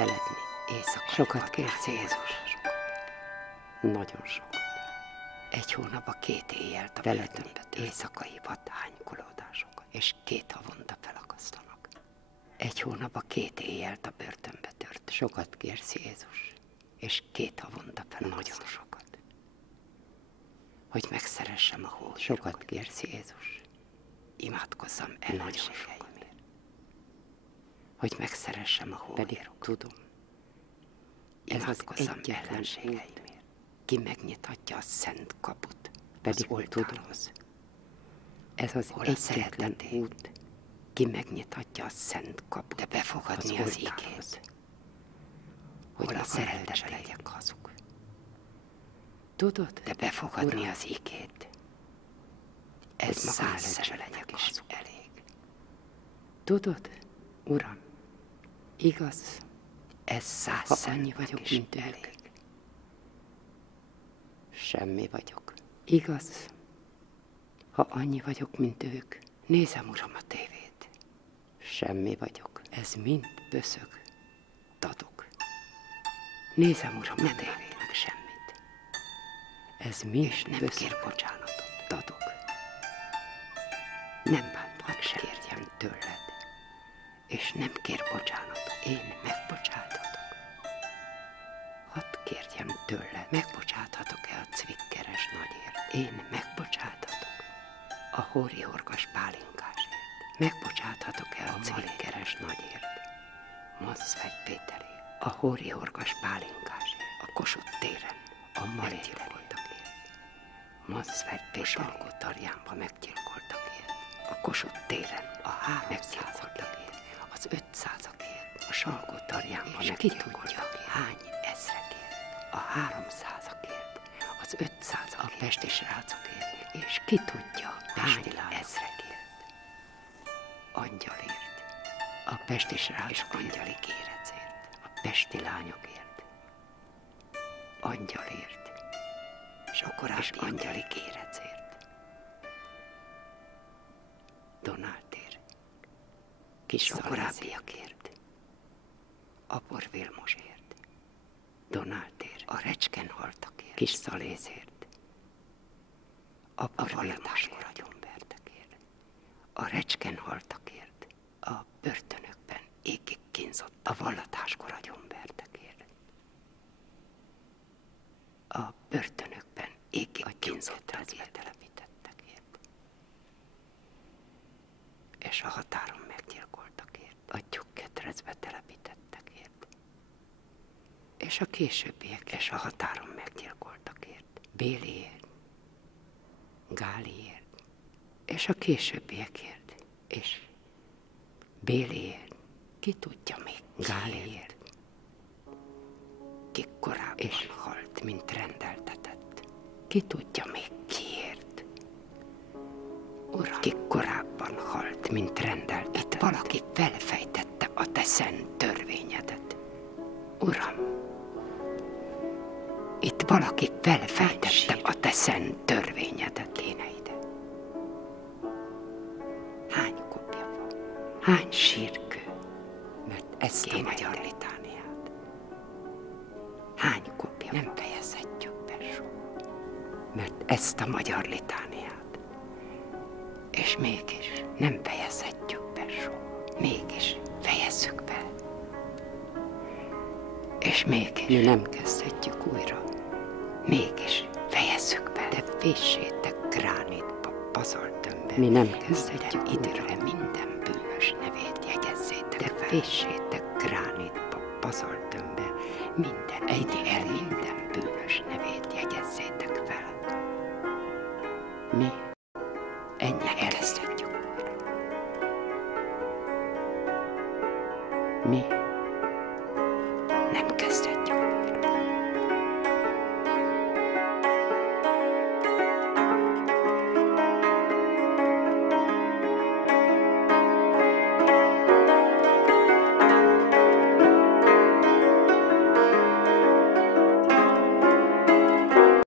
feledni éjszaka. Sokat kérsz, Jézus. Nagyon sokat. Egy hónapban 2 éjjel a Feledni börtönbe tört. éjszakai vadhánykolódásokat. És 2 havonta felakasztanak. Egy hónapban 2 éjjel a börtönbe tört. Sokat kérsz, Jézus. És 2 havonta felakasztanak. Nagyon sokat. Hogy megszeressem a hóhírokat. Sokat kérsz, Jézus. Imádkozzam Nagyon ellenségeimért. sokat. Hogy megszeressem a Pedig hóhírokat. tudom, ez az Imádkozzam egyetlen ellenségeimért. Ki megnyithatja a szent kaput Pedig az oltárhoz. ez az Hol a egyetlen szereteték? út, Ki megnyithatja a szent kaput, de befogadni az oltárhoz. igét. Hogy Hol a a szeretet szeretet? legyek hazug. Tudod, De befogadni Uram, az igét. Ez hogy magam 100-szer legyek legyek is hazug elég. Tudod, Uram, igaz, Ez ha 100-szer annyi vagyok, is mint elég. ők, semmi vagyok. Igaz, ha annyi vagyok, mint ők, Nézem, Uram, a tévét. semmi vagyok. Ez mind böszög, dadog. Nézem, Uram, a tévét, meg semmit. Ez mind És nem böszög, kér bocsánatot. dadog. Nem bánt meg Hadd semmit. kérjem tőled, És nem kér bocsánatot. Én megbocsáthatok. hadd kérjem tőled, Megbocsáthatok-e a cvikkeres nagyért? Én megbocsáthatok. A hórihorgas pálinkásért. Megbocsáthatok-e a cvikkeres nagyért? Moszvegy Péterért. A hórihorgas pálinkásért. A Kossuth téren. A meggyilkoltakért. Moszvegy Péter. A Salgótarjánba meggyilkoltakért. A Kossuth téren. A 300-akért. Az 500-akért. A Salgótarjánba meggyilkoltakért. Hány ezrekért? A 300-akért. Az 500-akért. A pesti srácokért. És ki tudja, hány ezrekért? Angyalért. A pesti srácok angyali kérecért. A pesti lányokért. Angyalért. És angyali kérecért. Donáltért. Kis korábbiakért. Apor Vilmosért. Donáltért. A recske haltakért. Kis Szalézért. Apor Vilmoskor agyonvertekért. A recske haltakért. A börtönökben égig kínzott. A vallatáskor agyonvertekért. A börtönökben égig kínzott telepítettekért. És a határon meggyilkoltakért. A tyúkketrezbe telepítettekért. És a későbbiek és a határon meggyilkoltakért. Béliért, Gáliért, és a későbbiekért. És Béliért, ki tudja még, Gáliért, ki korábban halt, mint rendeltetett. Ki tudja még kiért? Uram, ki korábban halt, mint rendeltetett. Itt valaki felfejtette a te szent törvényedet. Uram, itt valaki felfejtette a te szent törvényedet. Kéne ide. Hány kopja van? Hány sírkő? Mert ezt a magyar litániát. Hány kopja nem fejezhetjük be soha. Mert ezt a magyar litániát. És mégis nem fejezhetjük be soha. Mégis fejezzük be. És mégis mi nem kezdhetjük újra. Mégis fejezzük be. De féssétek gránitba, bazaltömbbe. mi nem kezdhetjük Időre minden bűnös nevét jegyezzétek fel. De féssétek gránitba, bazaltömbbe. Minden minden bűnös nevét jegyezzétek fel. mi Ennyi kezdhetjük. mi